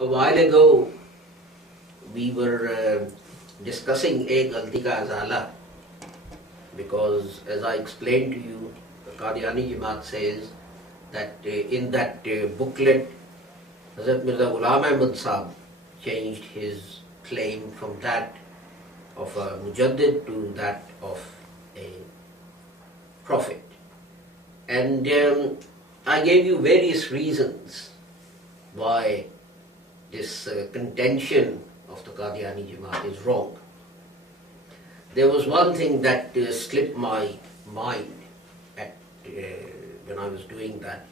A while ago, we were discussing a galti ka azala, because as I explained to you, Qadiani Jamaat says that in that booklet, Hazrat Mirza Ghulam Ahmad Sahib changed his claim from that of a mujaddid to that of a prophet. And I gave you various reasons why this contention of the Qadiani Jamaat is wrong. There was one thing that slipped my mind at, when I was doing that,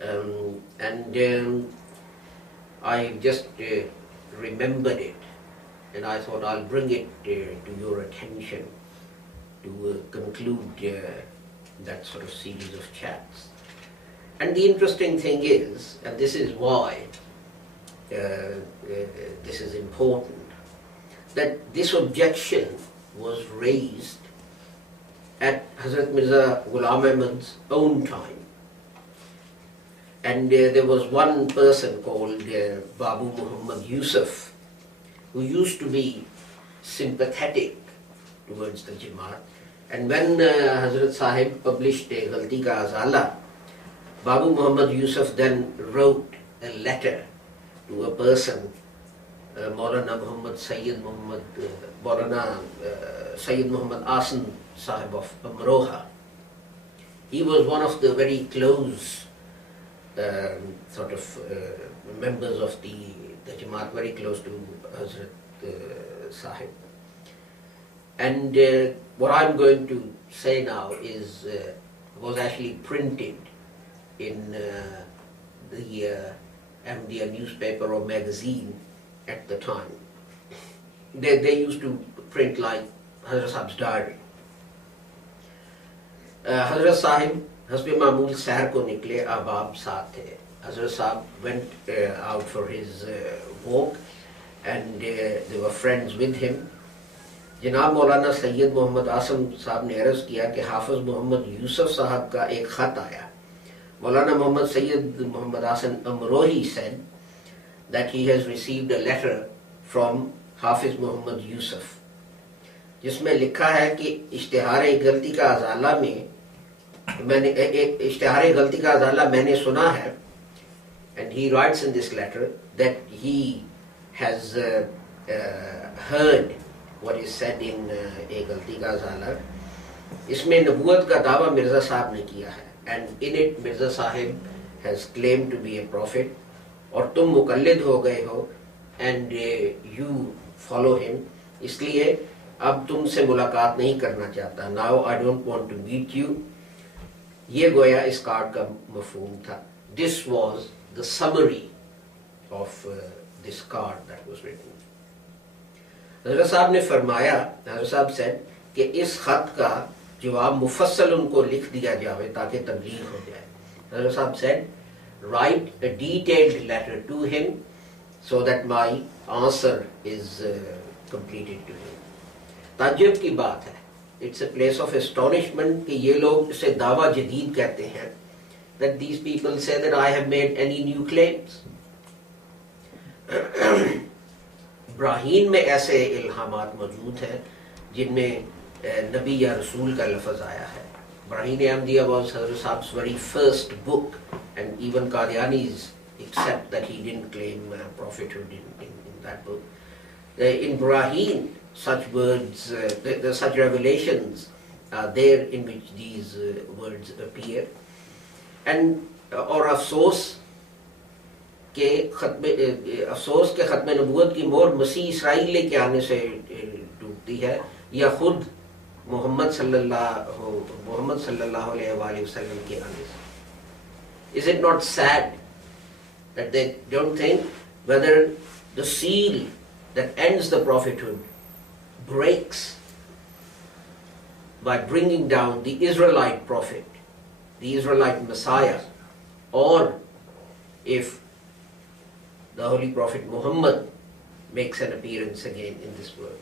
and I just remembered it, and I thought I'll bring it to your attention to conclude that sort of series of chats. And the interesting thing is, and this is why this is important, that this objection was raised at Hazrat Mirza Ghulam Ahmad's own time. And there was one person called Babu Muhammad Yusuf, who used to be sympathetic towards the Jamaat. And when Hazrat Sahib published Galti Ka Azala, Babu Muhammad Yusuf then wrote a letter to a person, Maulana Muhammad Sayyid Muhammad, Maulana Sayyid Muhammad Asan Sahib of Amroha. He was one of the very close members of the Jamaat, very close to Hazrat Sahib. And what I'm going to say now is was actually printed in the Ahmadiyya newspaper or magazine at the time. They used to print like Hazrat Sahib's diary. Hazrat Sahib Hasbe Mamul Sahar ko nikle, Abab saath the. Hazrat Sahib went out for his walk, and there were friends with him. जनाब मौलाना सैयद मोहम्मद आसम साहब ने अर्ज़ किया कि हाफिज मोहम्मद यूसुफ साहब का एक ख़त आया. मौलाना मोहम्मद सैयद मोहम्मद आसन Amrohi said that he has received a letter from हाफिज मोहम्मद यूसुफ, जिसमें लिखा है कि इश्तिहार गलती का अज़ाला में इश्तिहार गलती का अज़ाला मैंने सुना है. And he writes in this letter that he has heard what is said in a गलती का अज़ाला. इसमें नबूवत का दावा मिर्ज़ा साहब ने किया है, and in it Mirza Sahib has claimed to be a prophet, और तुम मुकल्लिद हो गए हो and you follow him, इसलिए अब तुमसे मुलाकात नहीं करना चाहता. Now I don't want to meet you. ये गोया इस कार्ड का मफहूम था. This was the summary of this card that was written. हज़रत साहब ने फरमाया, हज़रत साहब said कि इस खत का जवाब मुफस्सल उनको लिख दिया जाए ताकि तब्लीग हो जाए. हज़रत साहब said, write a detailed letter to him so that my answer is completed to him. ताज्जुब की बात है. It's a place of astonishment कि ये लोग इसे दावा जदीद कहते हैं, that these people say that I have made any new claims. ब्राहीन में ऐसे इल्हामात मौजूद हैं जिनमें नबी या रसूल का लफ्ज़ आया है. ब्राहीन Ahmadiyya was Hazrat Sahab's very first book, and even Qadianis accept that he didn't claim prophethood in that book. In Braheen, such words, such revelations are there in which these words appear. And और अफसोस के ख़त्म नबूवत की मोहर मसीह Israel के आने से टूटती है, या खुद मोहम्मद सल्लल्लाहु अलैहि वसल्लम के आने से. Is it not sad that they don't think whether the seal that ends the prophethood breaks by bringing down the Israelite prophet, the Israelite Messiah, or if the Holy Prophet Muhammad makes an appearance again in this world.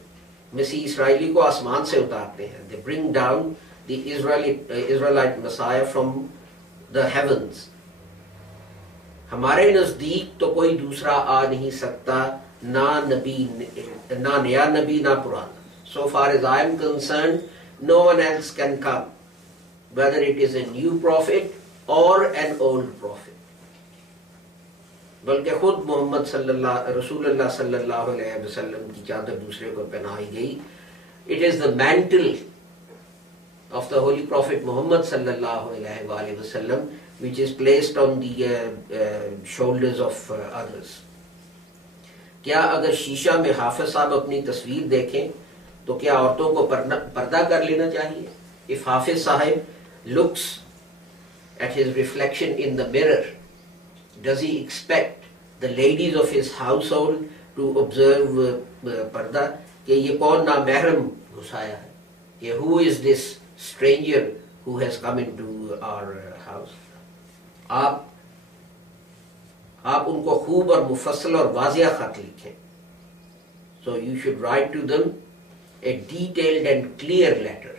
Masiih Israeli ko asman se utarte hain. They bring down the Israelite Messiah from the heavens. हमारे नज़दीक तो कोई दूसरा आ नहीं सकता, ना नबी, ना नया नबी ना पुराना. So far as I am concerned, no one else can come, whether it is a new prophet or an old prophet. बल्कि खुद मोहम्मद रसूलुल्लाह सल्लल्लाहु अलैहि वसल्लम की चादर दूसरे को पहनाई गई. It is the mantle of the Holy Prophet Muhammad sallallahu alaihi wasallam which is placed on the shoulders of others. क्या अगर शीशा में हाफिज साहब अपनी तस्वीर देखें तो क्या औरतों को पर्दा कर लेना चाहिए? If Hafiz Sahib looks at his reflection in the mirror, does he expect the ladies of his household to observe पर्दा? कि ये कौन नामहरम घुसाया है, कि who is this stranger who has come into our house? आप उनको खूब और मुफस्सल और वाज़िया खत लिखें. So you should write to them a detailed and clear letter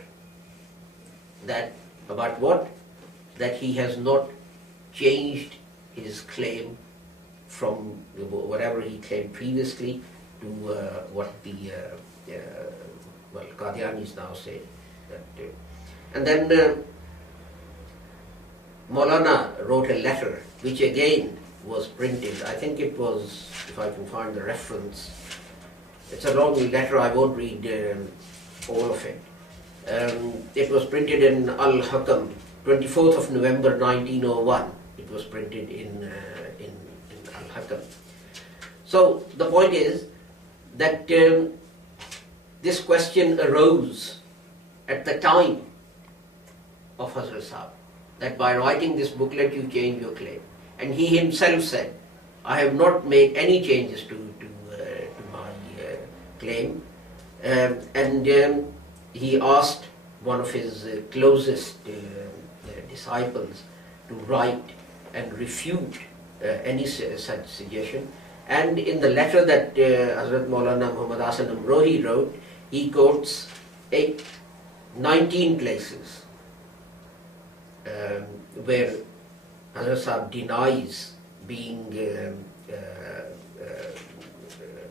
that about what? That he has not changed his claim from whatever he claimed previously to what the Qadianis now say. And then Maulana wrote a letter which again was printed. I think it was, if I can find the reference, it's a long letter, I won't read all of it. It was printed in Al-Hakam, 24th of November 1901. It was printed in Al-Hakam. So the point is that this question arose at the time of Hazrat Sahib, that by writing this booklet you change your claim. And he himself said, I have not made any changes to my claim. And he asked one of his closest disciples to write and refute any such suggestion. And in the letter that Hazrat Maulana Muhammad Hasan Amrohi wrote, he quotes 19 places where Hazrat Sahib denies being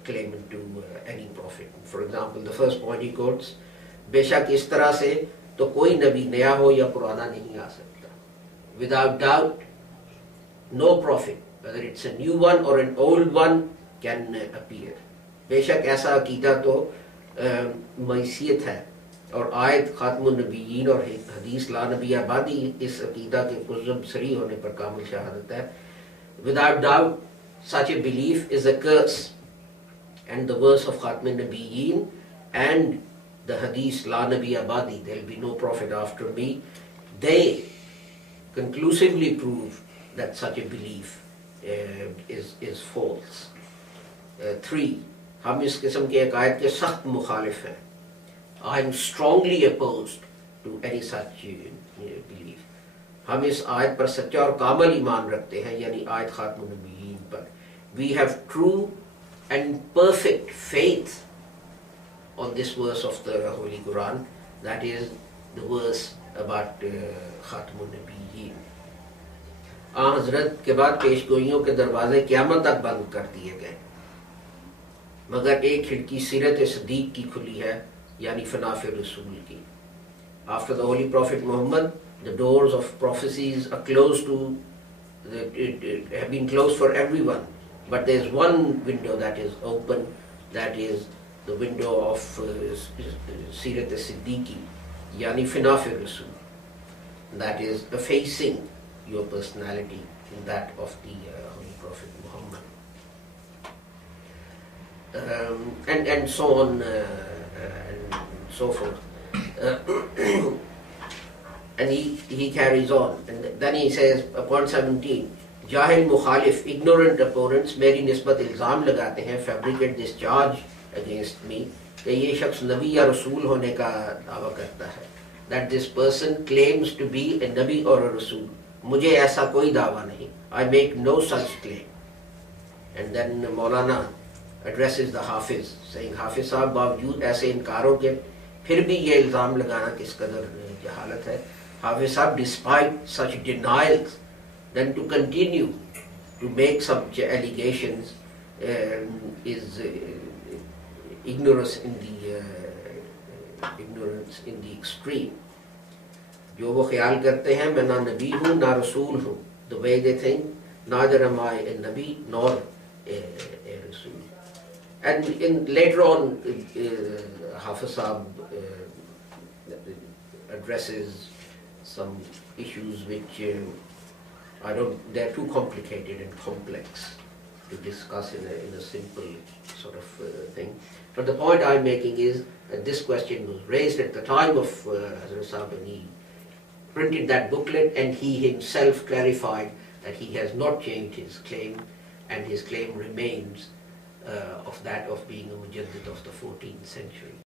claimant to any prophet. For example, the first point he quotes, बेशक इस तरह से तो कोई नबी नया हो या पुराना नहीं आ सकता. Without doubt, no prophet, whether it's a new one or an old one, can appear. बेशक ऐसा अकीदा तो मैसियत है और आयत खातमुन नबीयीन और हदीस ला नबी आबादी इस अकीदा के कुज़ब सरी होने पर कामिल शहादत है. Without doubt, such a belief is a curse, and the verse of Khatmun Nabiyyin and the hadith La Nabi Abadi, there will be no prophet after me, they conclusively prove that such a belief is false. 3. हम इस किस्म के अकायद के सख्त मुखालिफ हैं. I am strongly opposed to any such belief. हम इस आयत पर सच्चा और कामिल ईमान रखते हैं, यानी आयत खातमुन नबीयीन पर. We have true and perfect faith on this verse of the Holy Quran, that is the verse about Khatmun Nabiyyin. हज़रत के बाद पेशगोइयों के दरवाजे क़यामत तक बंद कर दिए गए, मगर एक खिड़की सीरत सदीक की खुली है, यानी फनाफ़े रसूल की. After the Holy Prophet Muhammad, the doors of prophecies are closed to, have been closed for everyone. But there is one window that is open, that is the window of Sirat al-Siddiqi, yani Finaf al-Rasul. That is effacing your personality in that of the Holy Prophet Muhammad. And so on and so forth. And he carries on. And then he says, point 17, Jahil Mukhalif, ignorant opponents, मेरी निस्बत इल्ज़ाम लगाते हैं, fabricate this charge against me, कि ये शख्स नबी या रसूल होने का दावा करता है. That this person claims to be a nabi or a rasul. मुझे ऐसा कोई दावा नहीं. I make no such claim. And then Maulana addresses the Hafiz, saying, Hafiz साहब बावजूद ऐसे इनकारों के फिर भी ये इल्ज़ाम लगाना किस कदर जहालत है. Hafiz साहब, despite such denials, then to continue to make such allegations is ignorance in the extreme. जो वो ख्याल करते हैं मैं ना नबी हूँ ना रसूल हूँ, the way they think, neither am I a nabi nor a rasul. And later on, Hafiz Saab addresses some issues which they're too complicated and complex to discuss in a simple sort of thing. But the point I'm making is that this question was raised at the time of Hazrat Saab, and he printed that booklet, and he himself clarified that he has not changed his claim, and his claim remains of that of being a mujaddid of the 14th century.